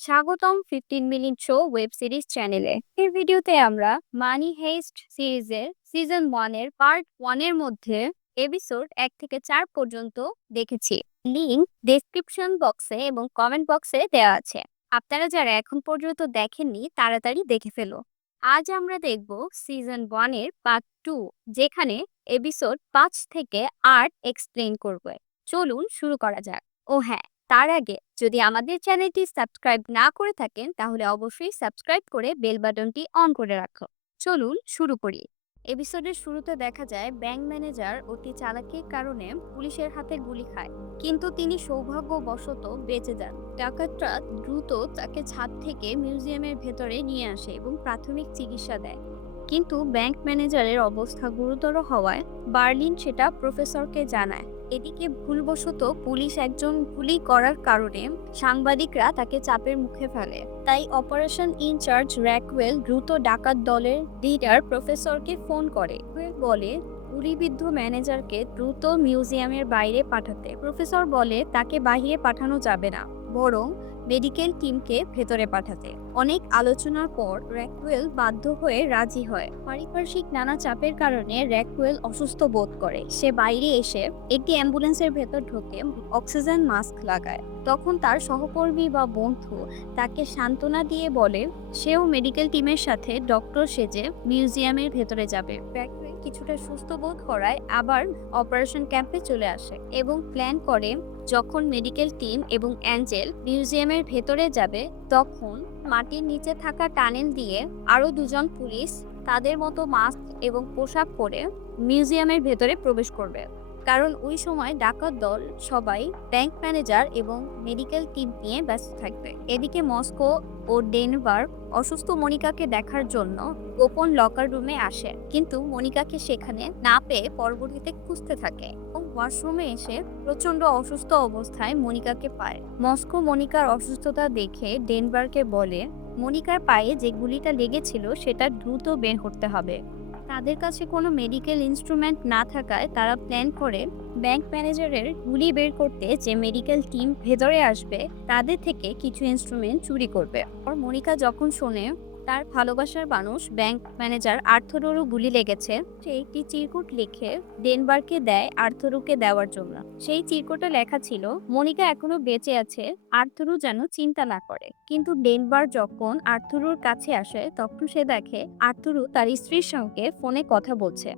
স্বাগতম fifteen minute show web series চ্যানেলে এই ভিডিওতে আমরা মানি হেস্ট সিরিজের সিজন ওয়ানের পার্ট ওয়ানের মধ্যে এপিসোড এক থেকে চার পর্যন্ত দেখেছি। লিঙ্ক ডেসক্রিপশন বক্সে এবং কমেন্ট বক্সে দেওয়া আছে। আপনারা যারা এখন পর্যন্ত দেখেননি, তাড়াতাড়ি দেখে ফেলো। আজ আমরা দেখব সিজন ওয়ানের পার্ট টু যেখানে এপিসোড পাঁচ থেকে আট এক্সপ্লেন করবে। চলুন শুরু করা যাক। ও হ্যাঁ তার আগে যদি আমাদের চ্যানেলটি সাবস্ক্রাইব না করে থাকেন, তাহলে অবশ্যই সাবস্ক্রাইব করে বেল বাটনটি অন করে রাখো। চলুন শুরু করি। এপিসোডের শুরুতে দেখা যায়, ব্যাংক ম্যানেজার অতি চালাকির কারণে পুলিশের হাতে গুলি খায়। কিন্তু তিনি সৌভাগ্যবশত বেঁচে যান। ডাকাতরা দ্রুত তাকে ছাদ থেকে মিউজিয়ামের ভেতরে নিয়ে আসে এবং প্রাথমিক চিকিৎসা দেয়। কিন্তু ব্যাংক ম্যানেজারের অবস্থা গুরুতর হওয়ায় বার্লিন সেটা প্রফেসরকে জানায়। এদিকে ভুলবশত পুলিশ একজন গুলি করার কারণে সাংবাদিকরা তাকে চাপের মুখে ফেলে। তাই অপারেশন ইনচার্জ র্যাকওয়েল দ্রুত ডাকাত দলের লিডার প্রফেসরকে ফোন করে। বলে, গুলিবিদ্ধ ম্যানেজারকে দ্রুত মিউজিয়ামের বাইরে পাঠাতে। প্রফেসর বলে, তাকে বাহিরে পাঠানো যাবে না। বরং মেডিকেল টিমকে ভেতরে পাঠাতে। অনেক আলোচনার পর র্যাকওয়েল বাধ্য হয়ে রাজি হয়। পারিপার্শ্বিক নানা চাপের কারণে র্যাকুয়েল অসুস্থ বোধ করে। সে বাইরে এসে একটি অ্যাম্বুলেন্সের ভেতর ঢোকে অক্সিজেন মাস্ক লাগায়। তখন তার সহকর্মী বা বন্ধু তাকে সান্ত্বনা দিয়ে বলে, সেও মেডিকেল টিমের সাথে ডক্টর সেজে মিউজিয়ামের ভেতরে যাবে। কিছুটা সুস্থ বোধ করায় আবার অপারেশন ক্যাম্পে চলে আসে এবং প্ল্যান করে যখন মেডিকেল টিম এবং অ্যাঞ্জেল মিউজিয়ামের ভেতরে যাবে, তখন মাটির নিচে থাকা টানেল দিয়ে আরও দুজন পুলিশ তাদের মতো মাস্ক এবং পোশাক পরে মিউজিয়ামের ভেতরে প্রবেশ করবে। কারণ ওই সময় ডাকাত দল সবাই ব্যাংক ম্যানেজার এবং মেডিকেল টিম নিয়ে ব্যস্ত থাকবে। এদিকে মস্কো ও ডেনভার অসুস্থ মনিকাকে দেখার জন্য গোপন লকার রুমে আসে, কিন্তু মনিকাকে সেখানে না পেয়ে পরবর্তীতে খুঁজতে থাকে এবং ওয়াশরুমে এসে প্রচণ্ড অসুস্থ অবস্থায় মনিকাকে পায়। মস্কো মনিকার অসুস্থতা দেখে ডেনভারকে বলে, মনিকার পায়ে যে গুলিটা লেগেছিল সেটা দ্রুত বের করতে হবে। তাদের কাছে কোনো মেডিকেল ইনস্ট্রুমেন্ট না থাকায় তারা প্ল্যান করে ব্যাংক ম্যানেজারের গুলি বের করতে যে মেডিকেল টিম ভেতরে আসবে, তাদের থেকে কিছু ইনস্ট্রুমেন্ট চুরি করবে। আর মনিকা যখন শোনে তার ভালোবাসার মানুষ, ব্যাংক ম্যানেজার আর্থরোরও গুলি লেগেছে। সে একটি চিরকুট লিখে ডেনবারকে দেয় আর্থরুকে দেওয়ার জন্য। সেই চিরকুটে লেখা ছিল, মনিকা এখনও বেঁচে আছে, আর্থরু যেন চিন্তা না করে। কিন্তু ডেনবার যখন আর্থরুর কাছে আসে, তখন সে দেখে আর্থরু তার স্ত্রীর সঙ্গে ফোনে কথা বলছে।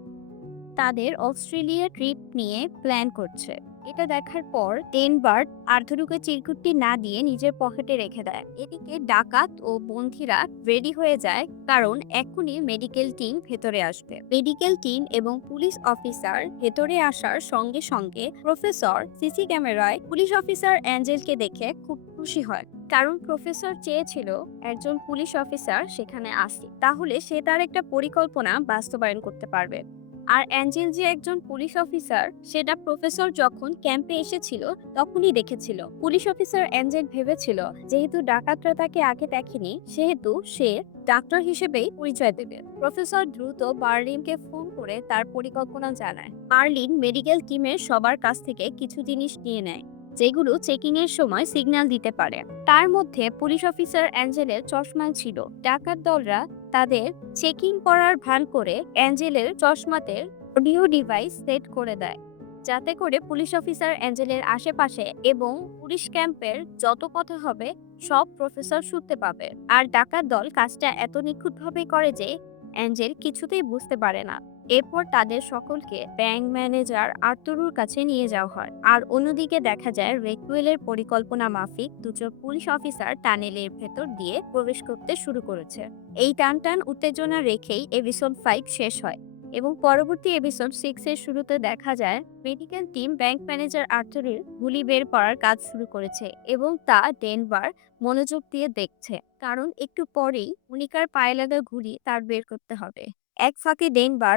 তাদের অস্ট্রেলিয়া ট্রিপ নিয়ে প্ল্যান করছে। এটা দেখার পর ডেনবার্ট আর্থুরুকে চিরকুটটি না দিয়ে নিজের পকেটে রেখে দেয়। এদিকে ডাকাত ও বন্ধীরা রেডি হয়ে যায়, কারণ এখনই মেডিকেল টিম ভেতরে আসবে। মেডিকেল টিম এবং পুলিশ অফিসার ভেতরে আসার সঙ্গে সঙ্গে প্রফেসর সিসি ক্যামেরায় পুলিশ অফিসার অ্যাঞ্জেলকে দেখে খুব খুশি হয়। কারণ প্রফেসর চেয়েছিল একজন পুলিশ অফিসার সেখানে আসে তাহলে সে তার একটা পরিকল্পনা বাস্তবায়ন করতে পারবে। আর অ্যাঞ্জেল যে একজন পুলিশ অফিসার, সেটা প্রফেসর যখন ক্যাম্পে এসেছিল, তখনই দেখেছিল। পুলিশ অফিসার অ্যাঞ্জেল ভেবেছিল, যেহেতু ডাকাতরা তাকে আগে দেখেনি, সেহেতু সে ডাক্তার হিসেবেই পরিচয় দেবে। প্রফেসর দ্রুত বার্লিনকে ফোন করে তার পরিকল্পনা জানায়। বার্লিন মেডিকেল টিমের সবার কাছ থেকে কিছু জিনিস নিয়ে নেয়, যেগুলো চেকিং এর সময় সিগন্যাল দিতে পারে। তার মধ্যে পুলিশ অফিসার অ্যাঞ্জেলের চশমা ছিল। ডাকাত দলরা তাদের চেকিং করার ভান করে অ্যাঞ্জেলের চশমাতে অডিও ডিভাইস সেট করে দেয়। যাতে করে পুলিশ অফিসার অ্যাঞ্জেলের আশেপাশে এবং পুলিশ ক্যাম্পের যত কথা হবে, সব প্রফেসর শুনতে পাবে। আর ডাকার দল কাজটা এত নিখুঁতভাবে করে যে, অ্যাঞ্জেল কিছুতেই বুঝতে পারে না। এরপর তাদের সকলকে ব্যাংক ম্যানেজার আর্তুরুর কাছে নিয়ে যাওয়া হয়। আর অন্যদিকে দেখা যায়, রেকুয়েলের পরিকল্পনা মাফিক দুজন পুলিশ অফিসার টানেলের ভেতর দিয়ে প্রবেশ করতে শুরু করেছে। এই টান টান উত্তেজনা রেখেই এপিসোড ফাইভ শেষ হয় এবং পরবর্তী এপিসোড সিক্স এর শুরুতে দেখা যায়, মেডিকেল টিম ব্যাংক ম্যানেজার আর্থুরের গুলি বের করার কাজ শুরু করেছে এবং তা ডেনবার মনোযোগ দিয়ে দেখছে। কারণ একটু পরেই মনিকার পায়ে লাগা গুলি তার বের করতে হবে। এক ফাঁকে ডেনবার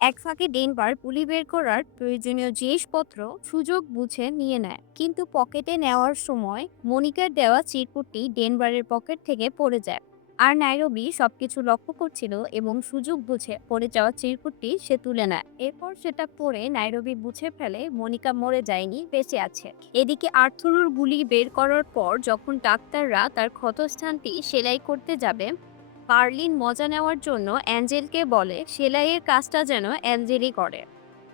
এক ফাঁকে ডেনবার গুলি বের করার প্রয়োজনীয় জিনিসপত্র সুযোগ বুঝে নিয়ে নেয়। কিন্তু পকেটে নেওয়ার সময় মনিকার দেওয়া চিরকুটটি ডেনবারের পকেট থেকে পড়ে যায়। আর নাইরবি সবকিছু লক্ষ্য করছিল এবং সুযোগ বুঝে পড়ে যাওয়া চিরকুটটি সে তুলে নেয়। এরপর সেটা পরে নাইরবি বুঝে ফেলে মনিকা মরে যায়নি, বেঁচে আছে। এদিকে আর্থুরুর গুলি বের করার পর যখন ডাক্তাররা তার ক্ষতস্থানটি সেলাই করতে যাবে বার্লিন মজা নেওয়ার জন্য অ্যাঞ্জেলকে বলে, সেলাইয়ের কাজটা যেন অ্যাঞ্জেলই করে।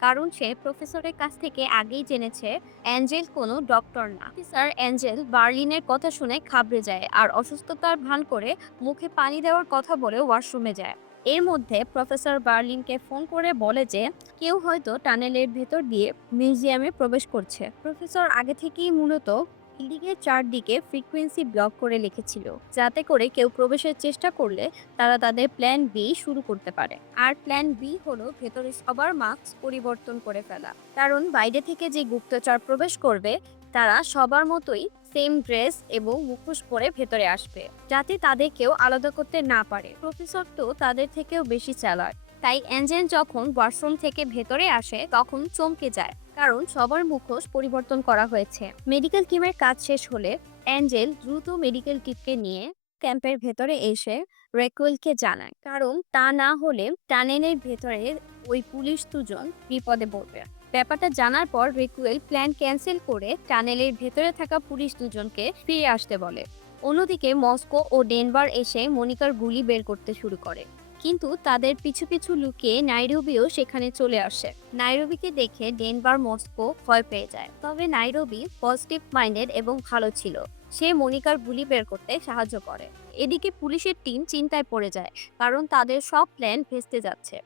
কারণ সে প্রফেসরের কাছ থেকে আগেই জেনেছে, অ্যাঞ্জেল কোনো ডক্টর না। স্যার অ্যাঞ্জেল বার্লিনের কথা শুনে খাবড়ে যায় আর অসুস্থতার ভান করে মুখে পানি দেওয়ার কথা বলে ওয়াশরুমে যায়। এর মধ্যে প্রফেসর বার্লিনকে ফোন করে বলে যে, কেউ হয়তো টানেলের ভেতর দিয়ে মিউজিয়ামে প্রবেশ করছে। প্রফেসর আগে থেকেই মূলত বিল্ডিংয়ের চারদিকে ফ্রিকোয়েন্সি ব্লক করে লিখেছিল, যাতে করে কেউ প্রবেশের চেষ্টা করলে তারা তাদের প্ল্যান বি শুরু করতে পারে। আর প্ল্যান বি হলো ভেতরে সবার মাস্ক পরিবর্তন করে ফেলা। কারণ বাইরে থেকে যে গুপ্তচর প্রবেশ করবে, তারা সবার মতোই সেম ড্রেস এবং মুখোশ পরে ভেতরে আসবে, যাতে তাদের কেউ আলাদা করতে না পারে। প্রফেসর তো তাদের থেকেও বেশি চালাক। তাই অ্যাঞ্জেল যখন ওয়াশরুম থেকে ভেতরে আসে, তখন চমকে যায়, কারণ সবার মুখোশ পরিবর্তন করা হয়েছে। মেডিকেল টিমের কাজ শেষ হলে অ্যাঞ্জেল দ্রুত মেডিকেল টিমকে নিয়ে ক্যাম্পের ভেতরে এসে রেকুয়েলকে জানায়, কারণ তা না হলে টানেলের ভেতরে ওই পুলিশ দুজন বিপদে পড়বে। ব্যাপারটা জানার পর রেকুয়েল প্ল্যান ক্যান্সেল করে টানেলের ভেতরে থাকা পুলিশ দুজনকে ফিরে আসতে বলে। অন্যদিকে মস্কো ও ডেনভার এসে মনিকার গুলি বের করতে শুরু করে। কিন্তু তাদের পিছু পিছু লুকিয়ে নাইরোবিও সেখানে চলে আসে। নাইরোবিকে দেখে ডেনবার মস্কো ভয় পেয়ে যায়। তবে নাইরোবি পজিটিভ মাইন্ডেড এবং ভালো ছিল। সে মনিকার গুলি বের করতে সাহায্য করে। এদিকে পুলিশের টিম চিন্তায় পড়ে যায়, কারণ তাদের সব প্ল্যান ভেস্তে যাচ্ছে।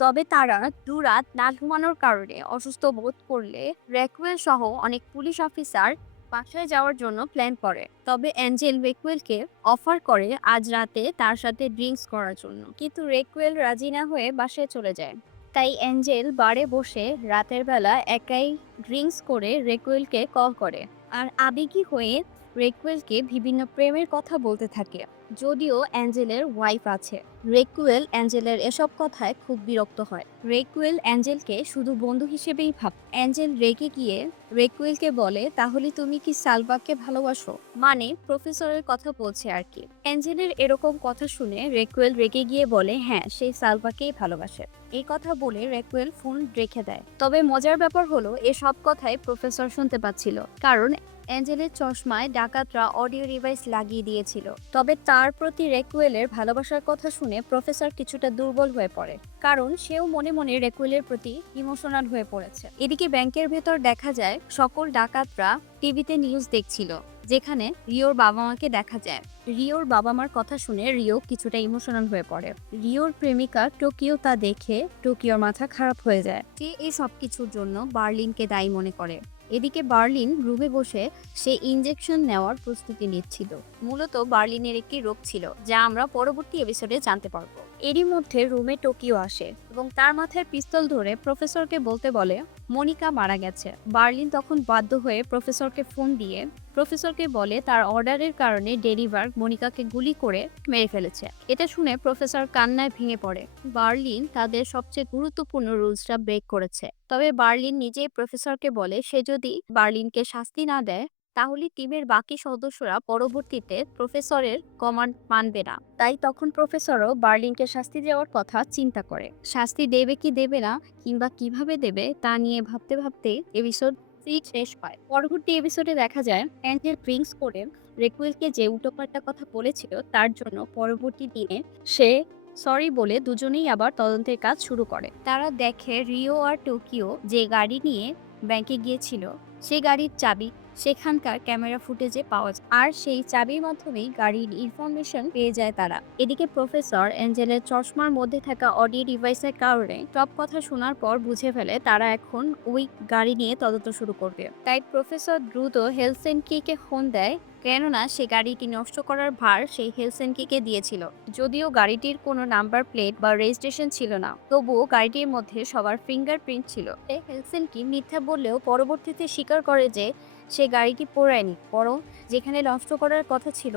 তবে তারা দুরাত না ঘুমানোর কারণে অসুস্থ বোধ করলে রেকুয়েল সহ অনেক পুলিশ অফিসার বাসায় যাওয়ার জন্য প্ল্যান করে। তবে অ্যাঞ্জেল রেকুয়েলকে অফার করে আজ রাতে তার সাথে ড্রিঙ্কস করার জন্য। কিন্তু রেকুয়েল রাজি না হয়ে বাসায় চলে যায়। তাই অ্যাঞ্জেল বারে বসে রাতের বেলা একাই ড্রিঙ্কস করে রেকুয়েলকে কল করে। আর আবেগী হয়ে রেকুয়েলকে বিভিন্ন প্রেমের কথা বলতে থাকে। যদিও অ্যাঞ্জেলের ওয়াইফ আছে। রেকুয়েল অ্যাঞ্জেলের এসব কথায় খুব বিরক্ত হয়। রেকুয়েল অ্যাঞ্জেলকে শুধু বন্ধু হিসেবেই ভাব, অ্যাঞ্জেল রেগে গিয়ে রেকুয়েলকে বলে, তাহলে তুমি কি সালবাককে ভালোবাসো? মানে প্রফেসরের কথা বলছে আর কি। অ্যাঞ্জেলের এরকম কথা শুনে রেকুয়েল রেগে গিয়ে বলে হ্যাঁ সেই সালবাকেই ভালোবাসে। এই কথা বলে রেকুয়েল ফোন রেখে দেয়। তবে মজার ব্যাপার হলো, এসব কথাই প্রফেসর শুনতে পাচ্ছিল। কারণ অ্যাঞ্জেলের চশমায় ডাকাতরা অডিও ডিভাইস লাগিয়ে দিয়েছিল। তবে তার প্রতি রেকুয়েলের ভালোবাসার কথা শুনে প্রফেসর কিছুটা দুর্বল হয়ে পড়ে, কারণ সেও মনে মনে রেকুয়েলের প্রতি ইমোশনাল হয়ে পড়েছে। এদিকে ব্যাংকের ভেতর দেখা যায়, সকল ডাকাতরা টিভিতে নিউজ দেখছিল, যেখানে রিওর বাবা মাকে দেখা যায়। রিওর বাবা মার কথা শুনে রিও কিছুটা ইমোশনাল হয়ে পড়ে। রিওর প্রেমিকা টোকিও তা দেখে টোকিওর মাথা খারাপ হয়ে যায়। সে এই সব কিছুর জন্য বার্লিনকে দায়ী মনে করে। এদিকে বার্লিন রুমে বসে সে ইঞ্জেকশন নেওয়ার প্রস্তুতি নিচ্ছিল। মূলত বার্লিনের একটি রোগ ছিল, যা আমরা পরবর্তী এপিসোডে জানতে পারব। এরই মধ্যে রুমে টোকিও আসে এবং তার মাথায় পিস্তল ধরে প্রফেসরকে বলতে বলে, মনিকা মারা গেছে। বার্লিন তখন বাধ্য হয়ে প্রফেসরকে ফোন দিয়ে প্রফেসরকে বলে তার অর্ডারের কারণে ডেলিভার মনিকাকে গুলি করে মেরে ফেলেছে। এটা শুনে প্রফেসর কান্নায় ভেঙে পড়ে। বার্লিন তাদের সবচেয়ে গুরুত্বপূর্ণ রুলসটা ব্রেক করেছে। তবে বার্লিন নিজেই প্রফেসরকে বলে, সে যদি বার্লিনকে শাস্তি না দেয় তাহলে টিমের বাকি সদস্যরা পরবর্তীতে প্রফেসরের কমান্ড মানবে না। তাই তখন প্রফেসরও বার্লিনকে শাস্তি দেওয়ার কথা চিন্তা করে। শাস্তি দেবে কি দেবে না, কিংবা কীভাবে দেবে, তা নিয়ে ভাবতে ভাবতে এপিসোড সিক্স শেষ হয়। পরবর্তী এপিসোডে দেখা যায়, অ্যাঞ্জেল ড্রিঙ্কস করে রেকুয়েলকে যে উল্টোপাল্টা কথা বলেছিল, তার জন্য পরবর্তী দিনে সে সরি বলে দুজনেই আবার তদন্তের কাজ শুরু করে। তারা দেখে রিও আর টোকিও যে গাড়ি নিয়ে ব্যাংকে গিয়েছিল সেই গাড়ির চাবি সেখানকার ক্যামেরা ফুটেজে পাওয়া যায়। আর সেই চাবির মাধ্যমেই গাড়ির ইনফরমেশন পেয়ে যায় তারা। এদিকে প্রফেসর অ্যাঞ্জেলের চশমার মধ্যে থাকা অডিও ডিভাইসের কারণে সব কথা শোনার পর বুঝে ফেলে তারা এখন ওই গাড়ি নিয়ে তদন্ত শুরু করবে। তাই প্রফেসর দ্রুত হেলসেন কে ফোন দেয়। কেননা সে গাড়িটি নষ্ট করার ভার সেই হেলসেনকিকে দিয়েছিল। যদিও গাড়িটির কোনো নাম্বার প্লেট বা রেজিস্ট্রেশন ছিল না, তবুও গাড়িটির মধ্যে সবার ফিঙ্গারপ্রিন্ট ছিল। হেলসেনকি মিথ্যা বললেও পরবর্তীতে স্বীকার করে যে সে গাড়িটি পোড়ায়নি, বরং যেখানে নষ্ট করার কথা ছিল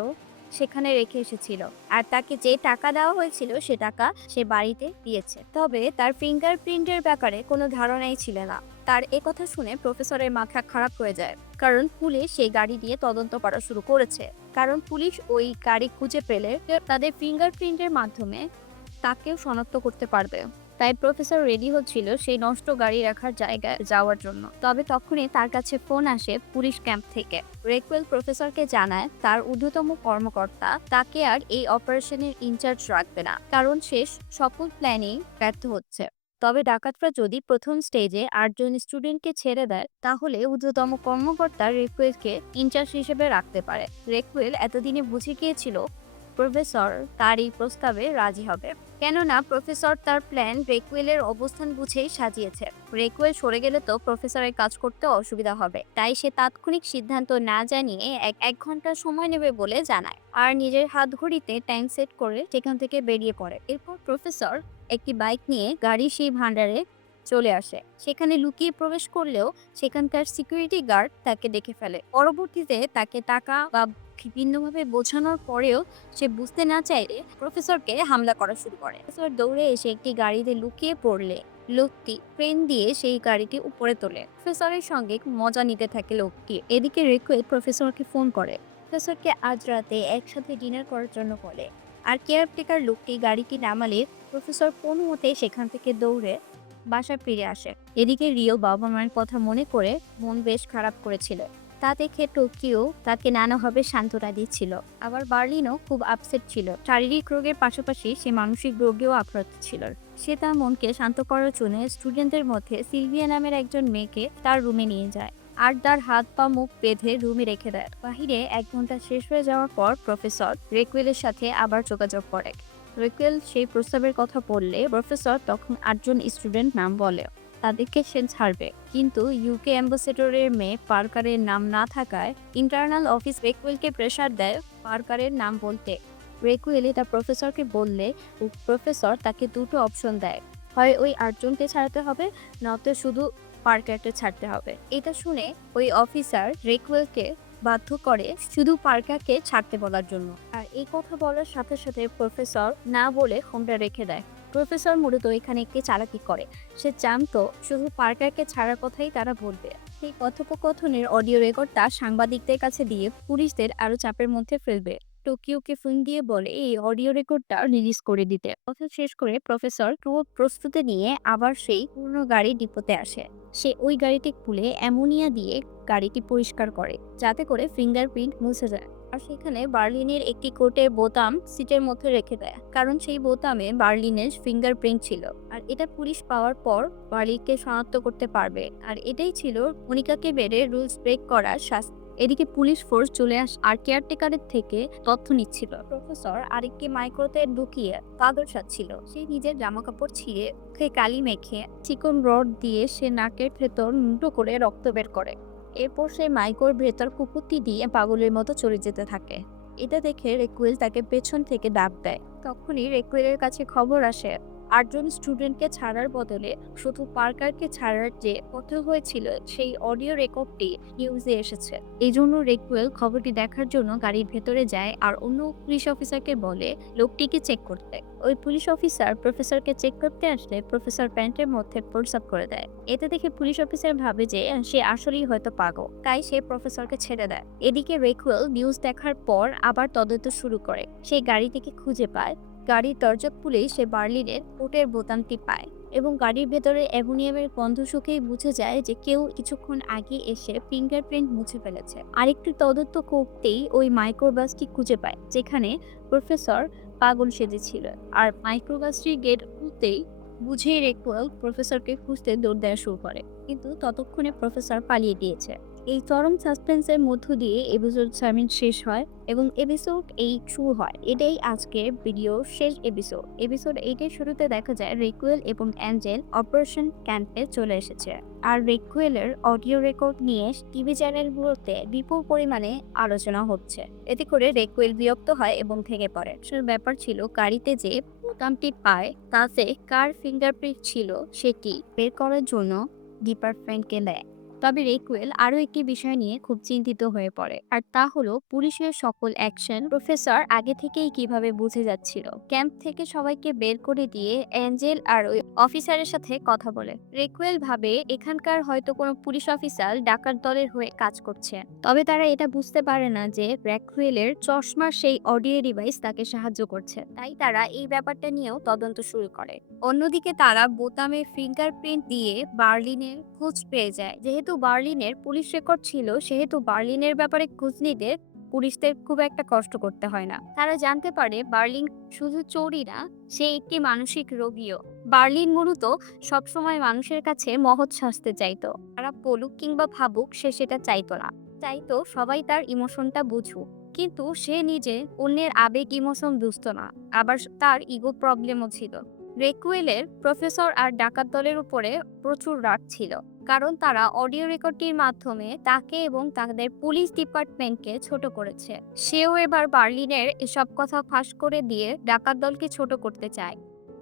সেখানে রেখে এসেছিল। আর তাকে যে টাকা দেওয়া হয়েছিল সে টাকা সে বাড়িতে দিয়েছে। তবে তার ফিঙ্গারপ্রিন্টের ব্যাপারে কোনো ধারণাই ছিল না। তার কথা শুনে প্রফেসরের মাথা খারাপ হয়ে যায়। কারণ পুলিশ সেই গাড়ি নিয়ে তদন্ত করা শুরু করেছে। কারণ পুলিশ ওই গাড়ি খুঁজে পেলে তাদের ফিঙ্গারপ্রিন্টের মাধ্যমে তাকেও শনাক্ত করতে পারবে। তাই প্রফেসর রেডি হচ্ছিল সেই নষ্ট গাড়ি রাখার জায়গায় যাওয়ার জন্য। তবে তখনই তার কাছে ফোন আসে পুলিশ ক্যাম্প থেকে। রেকুয়েল প্রফেসরকে জানায় তার ঊর্ধ্বতম কর্মকর্তা তাকে আর এই অপারেশনের ইনচার্জ রাখবে না। কারণ শেষ সকল প্ল্যানিং ব্যর্থ হচ্ছে। তবে ডাকাতরা যদি প্রথম স্টেজে আটজন স্টুডেন্টকে ছেড়ে দেয়, তাহলে ঊর্ধ্বতম কর্মকর্তা রেকুয়েলকে ইনচার্জ হিসেবে রাখতে পারে। রেকুয়েল এতদিনে বুঝে গিয়েছিল প্রফেসর তার এই প্রস্তাবে রাজি হবে। কেননা প্রফেসর তার প্ল্যান রেকুয়েলের অবস্থান বুঝেই সাজিয়েছে। রেকুয়েল সরে গেলে তো প্রফেসরের কাজ করতে অসুবিধা হবে। তাই সে তাৎক্ষণিক সিদ্ধান্ত না জানিয়ে এক এক ঘণ্টা সময় নেবে বলে জানায়। আর নিজের হাত ঘড়িতে টাইম সেট করে সেখান থেকে বেরিয়ে পড়ে। এরপর প্রফেসর একটি বাইক নিয়ে গাড়ি সেই ভান্ডারে চলে আসে। সেখানে লুকিয়ে প্রবেশ করলেও সেখানকার সিকিউরিটি গার্ড তাকে দেখে ফেলে। পরবর্তীতে তাকে টাকা বা বিভিন্নভাবে বোঝানোর পরেও সে বুঝতে না চাইলে প্রফেসরকে হামলা করা শুরু করে। প্রফেসর দৌড়ে এসে একটি গাড়িতে লুকিয়ে পড়লে লোকটি ট্রেন দিয়ে সেই গাড়িটি উপরে তোলে। প্রফেসরের সঙ্গে মজা নিতে থাকে লোকটি। এদিকে রিকুয়েল প্রফেসরকে ফোন করে। প্রফেসরকে আজ রাতে একসাথে ডিনার করার জন্য বলে। আর কেয়ারটেকার লোকটি গাড়িটি নামালে প্রফেসর কোনো সেখান থেকে দৌড়ে বাসায় ফিরে আসে। এদিকে রিও বাবা মায়ের কথা মনে করে মন বেশ খারাপ করেছিল। তা দেখে টোকিও তাকে নানাভাবে সান্ত্বনা দিচ্ছিল। আবার বার্লিনও খুব আপসেট ছিল। শারীরিক রোগের পাশাপাশি সে মানসিক রোগেও আক্রান্ত ছিল। সে তার মনকে শান্ত করার জন্য স্টুডেন্টদের মধ্যে সিলভিয়া নামের একজন মেয়েকে তার রুমে নিয়ে যায়। আর তার হাত পা মুখ বেঁধে রুমে রেখে দেয়। বাহিরে এক ঘণ্টা শেষ হয়ে যাওয়ার পর প্রফেসর রেকুয়েলের সাথে আবার যোগাযোগ করে। রেকুয়েল সেই প্রস্তাবের কথা বললে প্রফেসর তখন আটজন স্টুডেন্ট নাম বলে। তাদেরকে সে ছাড়বে। কিন্তু ইউকে অ্যাম্বাসেডরের মেয়ে পার্কারের নাম না থাকায় ইন্টারনাল অফিস রেকুয়েলকে প্রেশার দেয় পার্কারের নাম বলতে। রেকুয়েল এটা প্রফেসরকে বললে প্রফেসর তাকে দুটো অপশন দেয়। হয় ওই আটজনকে ছাড়তে হবে, নয়তো শুধু পার্কারকে ছাড়তে হবে। এটা শুনে ওই অফিসার রেকুয়েলকে বাধ্য করে শুধু পার্কারকে ছাড়তে বলার জন্য। আর এই কথা বলার সাথে সাথে প্রফেসর না বলে হোমটা রেখে দেয়। প্রফেসর মূলত এখানে একটি চালাকি করে। সে জানতো শুধু পার্কারকে ছাড়ার কথাই তারা বলবে। সেই কথোপকথনের অডিও রেকর্ডটা সাংবাদিকদের কাছে দিয়ে পুলিশদের আরও চাপের মধ্যে ফেলবে। টোকিওকে ফোন দিয়ে বলে এই অডিও রেকর্ডটা রিলিজ করে দিতে। কথা শেষ করে প্রফেসর পুরো প্রস্তুতি নিয়ে আবার সেই পুরনো গাড়ি ডিপোতে আসে। সে ওই গাড়িটি খুলে অ্যামোনিয়া দিয়ে গাড়িটি পরিষ্কার করে, যাতে করে ফিঙ্গারপ্রিন্ট মুছে যায়। আর সেখানে বার্লিনের একটি কোটের বোতাম সিটের মধ্যে রেখে দেয়, কারণ সেই বোতামে বার্লিনের ফিঙ্গারপ্রিন্ট ছিল। আর এটা পুলিশ পাওয়ার পর বার্লিনকে শনাক্ত করতে পারবে। আর এটাই ছিল মনিকাকে বেড়ে রুলস ব্রেক করার শাস্তি। এদিকে পুলিশ ফোর্স চলে আস, আর কেয়ারটেকারের থেকে তথ্য নিচ্ছিল। প্রফেসর আরেকটি মাইক্রোতে ঢুকিয়ে কাগজ সাচ্ছিল সে নিজের জামা কাপড় ছিঁড়ে মুখে কালি মেখে চিকন রড দিয়ে সে নাকের ভেতর মুটো করে রক্ত বের করে। এরপর সে মাইক্রোর ভেতর কুকুরটি দিয়ে পাগলের মতো চলে যেতে থাকে। এটা দেখে রেকুয়েল তাকে পেছন থেকে ডাক দেয়। তখনই রেকুয়েলের কাছে খবর আসে আটজন স্টুডেন্টকে ছাড়ার বদলে শুধু পার্কারকে ছাড়ার যে পথ হয়েছিল, সেই অডিও রেকর্ডটি নিউজে এসেছে। এই জন্য রেকুয়েল খবরটি দেখার জন্য গাড়ির ভেতরে যায় আর অন্য পুলিশ অফিসারকে বলে লোকটিকে চেক করতে। ওই পুলিশ অফিসার প্রফেসরকে চেক করতে আসলে প্রফেসর প্যান্টের মধ্যে প্রসাব করে দেয়। এতে দেখে পুলিশ অফিসার ভাবে যে সে আসলেই হয়তো পাগল, তাই সে প্রফেসরকে ছেড়ে দেয়। এদিকে রেকুয়েল নিউজ দেখার পর আবার তদন্ত শুরু করে। সেই গাড়িটিকে খুঁজে পায় গাড়ির দরজা খুলেই সে বার্লিনের কোটের বোতামটি পায় এবং গাড়ির ভেতরে অ্যামোনিয়ামের গন্ধ শুকেই বুঝে যায় যে কেউ কিছুক্ষণ আগে এসে ফিঙ্গারপ্রিন্ট মুছে ফেলেছে। আরেকটি তদন্ত করতেই ওই মাইক্রোবাসটি খুঁজে পায়, যেখানে প্রফেসর পাগল সেজেছিল। আর মাইক্রোবাসটির গেট খুলতেই বুঝেই রেকুয়েল প্রফেসরকে খুঁজতে দৌড় দেওয়া শুরু করে। কিন্তু ততক্ষণে প্রফেসর পালিয়ে গিয়েছে। এই চরম সাসপেন্সের মধ্য দিয়ে এপিসোড সেভেন শেষ হয় এবং এপিসোড এইট শুরু হয়। এটাই আজকের ভিডিও শেষ এপিসোড এপিসোড এইটের শুরুতে দেখা যায় রেকুয়েল এবং অ্যাঞ্জেল অপারেশন ক্যাম্পে চলে এসেছে। আর রেকুয়েলের অডিও রেকর্ড নিয়ে টিভি চ্যানেলগুলোতে বিপুল পরিমাণে আলোচনা হচ্ছে। এতে করে রেকুয়েল বিরক্ত হয় এবং থেকে পড়ে। আসল ব্যাপার ছিল গাড়িতে যে বোতামটি পায়, তাতে কার ফিঙ্গারপ্রিন্ট ছিল সেটি বের করার জন্য ডিপার্টমেন্টকে দেয়। তবে রেকুয়েল আরও একটি বিষয় নিয়ে খুব চিন্তিত হয়ে পড়ে, আর তা হলো পুলিশের সকল অ্যাকশন। প্রফেসর আগে থেকেই কীভাবে বুঝে যাচ্ছিল? ক্যাম্প থেকে সবাইকে বের করে দিয়ে অ্যাঞ্জেল আর ওই অফিসারের সাথে কথা বলে। রেকুয়েল ভাবে এখানকার হয়তো কোনো পুলিশ অফিসার ডাকাত দলের হয়ে কাজ করছে। তবে তারা এটা বুঝতে পারে না যে র্যাকুয়েলের চশমার সেই অডিও ডিভাইস তাকে সাহায্য করছে। তাই তারা এই ব্যাপারটা নিয়েও তদন্ত শুরু করে। অন্যদিকে তারা বোতামে ফিঙ্গারপ্রিন্ট দিয়ে বার্লিনের খোঁজ পেয়ে যায়। যেহেতু বার্লিনের পুলিশ রেকর্ড ছিল, সেহেতু বার্লিনের ব্যাপারে খোঁজ নিতে পুলিশদের খুব একটা কষ্ট করতে হয় না। তারা জানতে পারে বার্লিন শুধু চোরই না, সে একটি মানসিক রোগীও। বার্লিন মূলত সবসময় মানুষের কাছে মহৎ শাস্তে চাইতো। তারা পলুক কিংবা ভাবুক, সে সেটা চাইতো না। চাইতো সবাই তার ইমোশনটা বুঝুক। কিন্তু সে নিজে অন্যের আবেগ ইমোশন বুঝতো না। আবার তার ইগো প্রবলেমও ছিল। রেকুয়েলের প্রফেসর আর ডাকাত দলের উপরে প্রচুর রাগ ছিল। কারণ তারা অডিও রেকর্ডটির মাধ্যমে তাকে এবং তাদের পুলিশ ডিপার্টমেন্টকে ছোট করেছে। সেও এবার বার্লিনের এসব কথা ফাঁস করে দিয়ে ডাকাত দলকে ছোট করতে চায়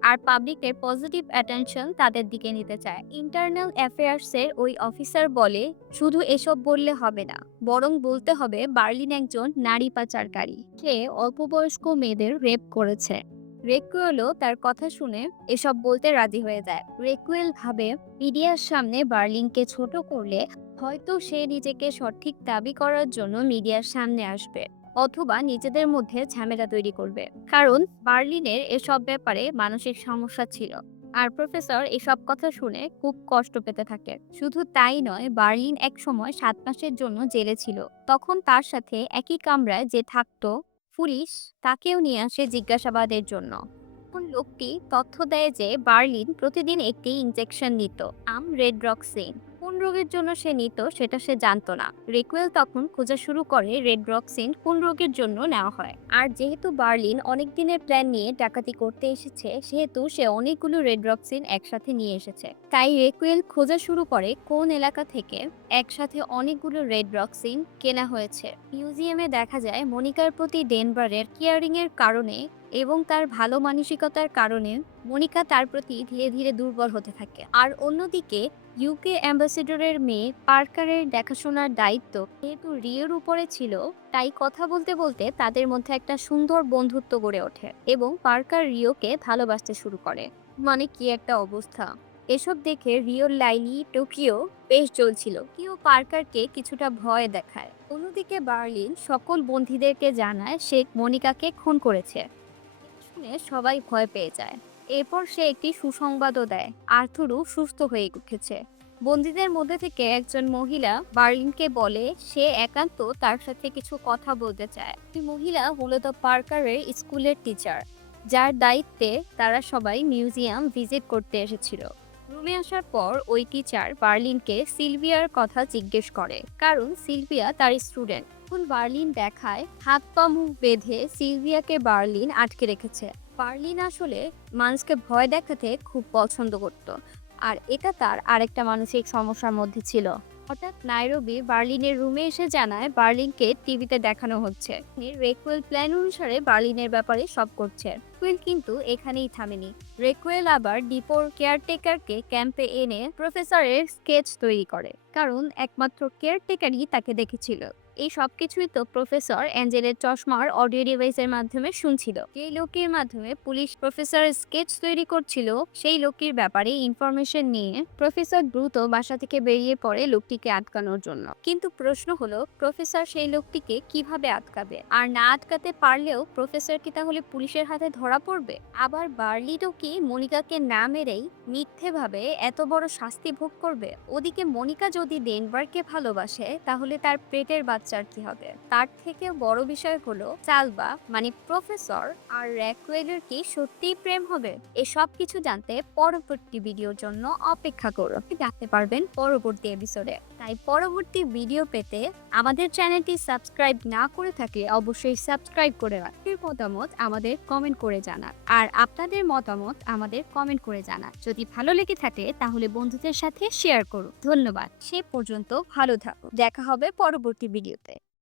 আর পাবলিকের পজিটিভ অ্যাটেনশন তাদের দিকে নিতে চায়। ইন্টারনাল অ্যাফেয়ার্সের ওই অফিসার বলে, শুধু এসব বললে হবে না, বরং বলতে হবে বার্লিন একজন নারী পাচারকারী। সে অল্পবয়স্ক মেয়েদের রেপ করেছে। রেকুয়েলও তার কথা শুনে এসব বলতে রাজি হয়ে যায়। রেকুয়েল ভাবে, মিডিয়ার সামনে বার্লিনকে ছোট করলে হয়তো সে নিজেকে সঠিক দাবি করার জন্য মিডিয়ার সামনে আসবে, অথবা নিজেদের মধ্যে ঝামেলা তৈরি করবে। কারণ বার্লিনের এসব ব্যাপারে মানসিক সমস্যা ছিল। আর প্রফেসর এসব কথা শুনে খুব কষ্ট পেতে থাকে। শুধু তাই নয়, বার্লিন এক সময় সাত মাসের জন্য জেলে ছিল। তখন তার সাথে একই কামরায় যে থাকতো পুলিশ তাকেও নিয়ে আসে জিজ্ঞাসাবাদের জন্য। তখন লোকটি তথ্য দেয় যে বার্লিন প্রতিদিন একটি ইনজেকশন নিত, আম রেড রক্সিন কোন রোগের জন্য সে নিত সেটা সে জানতো না। রিকুয়েল তখন খোঁজা শুরু করে রেড রক্সিন কোন রোগের জন্য নেওয়া হয়। আর যেহেতু বার্লিন অনেক দিনের প্ল্যান নিয়ে ডাকাতি করতে এসেছে, সেহেতু সে অনেকগুলো রেড রক্সিন একসাথে নিয়ে এসেছে। তাই রেকুয়েল খোঁজা শুরু করে কোন এলাকা থেকে একসাথে অনেকগুলো রেড রক্সিন কেনা হয়েছে। মিউজিয়ামে দেখা যায় মনিকার প্রতি ডেনবারের কেয়ারিং এর কারণে এবং তার ভালো মানসিকতার কারণে মনিকা তার প্রতি ধীরে ধীরে দুর্বল হতে থাকে। আর অন্যদিকে ইউকে অ্যাম্বাসেডরের মেয়ে পার্কারের দেখাশোনার দায়িত্ব যেহেতু রিওর উপরে ছিল, তাই কথা বলতে বলতে তাদের মধ্যে একটা সুন্দর বন্ধুত্ব গড়ে ওঠে এবং পার্কার রিওকে ভালোবাসতে শুরু করে। মানে কি একটা অবস্থা। এসব দেখে রিওর লাইলি টোকিও বেশ চলছিল কিও পার্কারকে কিছুটা ভয় দেখায়। অন্যদিকে বার্লিন সকল বন্ধুদেরকে জানায় সে মনিকাকে খুন করেছে। শুনে সবাই ভয় পেয়ে যায়। এরপর সে একটি সুসংবাদও দেয়। আর্থুরও সুস্থ হয়ে উঠেছে। বন্দীদের মধ্যে থেকে একজন মহিলা বার্লিনকে বলে, সে একান্ত তার সাথে কিছু কথা বলতে চায়। ওই মহিলা মূলত পার্কারের স্কুলের টিচার, যার দায়িত্বে তারা সবাই মিউজিয়াম ভিজিট করতে এসেছিল। রুমে আসার পর ওই টিচার বার্লিনকে সিলভিয়ার কথা জিজ্ঞেস করে, কারণ সিলভিয়া তার স্টুডেন্ট। এখন বার্লিন দেখায়, হাত পা মুখ বেঁধে সিলভিয়াকে বার্লিন আটকে রেখেছে। বার্লিন আসলে মানুষকে ভয় দেখাতে খুব পছন্দ করত, আর এটা তার আরেকটা মানসিক সমস্যার মধ্যে ছিল। হঠাৎ নাইরোবি বার্লিনের রুমে এসে জানায় বার্লিনকে টিভিতে দেখানো হচ্ছে। রেকুয়েল প্ল্যান অনুসারে বার্লিনের ব্যাপারে সব করছে। রেকুয়েল কিন্তু এখানেই থামেনি। রেকুয়েল আবার ডিপোর কেয়ারটেকারকে ক্যাম্পে এনে প্রফেসরের স্কেচ তৈরি করে, কারণ একমাত্র কেয়ারটেকারই তাকে দেখেছিল। এই সবকিছুই তো প্রফেসর অ্যাঞ্জেলের চশমার অডিও ডিভাইসের মাধ্যমে শুনছিল। যেই লোকের মাধ্যমে পুলিশ প্রফেসর স্কেচ তৈরি করছিল, সেই লোকটির ব্যাপারে ইনফরমেশন নিয়ে প্রফেসর দ্রুত বাসা থেকে বেরিয়ে পড়ে লোকটিকে আটকানোর জন্য। কিন্তু প্রশ্ন হলো, প্রফেসর সেই লোকটিকে কীভাবে আটকাবে? আর না আটকাতে পারলেও প্রফেসর কি তাহলে পুলিশের হাতে ধরা পড়বে? আবার বার্লিটো কি মনিকাকে না মেরেই মিথ্যেভাবে এত বড় শাস্তি ভোগ করবে? ওদিকে মনিকা যদি ডেনভারকে ভালোবাসে, তাহলে তার পেটের বাচ্চার কি হবে? তার থেকে বড় বিষয় হলো চালবা মানে প্রফেসর আর র্যাকুয়েলের কি সত্যিই প্রেম হবে? এসব কিছু জানতে পরবর্তী ভিডিওর জন্য অপেক্ষা করো। জানতে পারবেন পরবর্তী এপিসোডে তাই পরবর্তী ভিডিও পেতে আমাদের চ্যানেলটি সাবস্ক্রাইব না করে থাকলে অবশ্যই সাবস্ক্রাইব করে রাখবেন মতামত আমাদের কমেন্ট করে জানান। আর আপনাদের মতামত আমাদের কমেন্ট করে জানান। যদি ভালো লেগে থাকে তাহলে বন্ধুদের সাথে শেয়ার করুন। ধন্যবাদ। সে পর্যন্ত ভালো থাকুন। দেখা হবে পরবর্তী ভিডিওতে